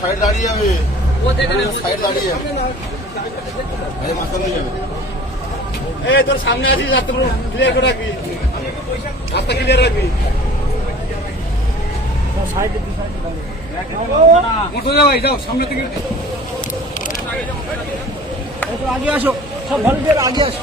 side দাঁড়িয়ে যাবে ও দেখেন সাইড দাঁড়িয়ে যাবে আরে মাথা যাবে এই তোর সামনে আছিস রাস্তা ক্লিয়ার করে রাখবি রাস্তা ক্লিয়ার রাখবি উঠো যা ভাই যাও সামনে থেকে আগে আসো সব ভলিউর আগে আসো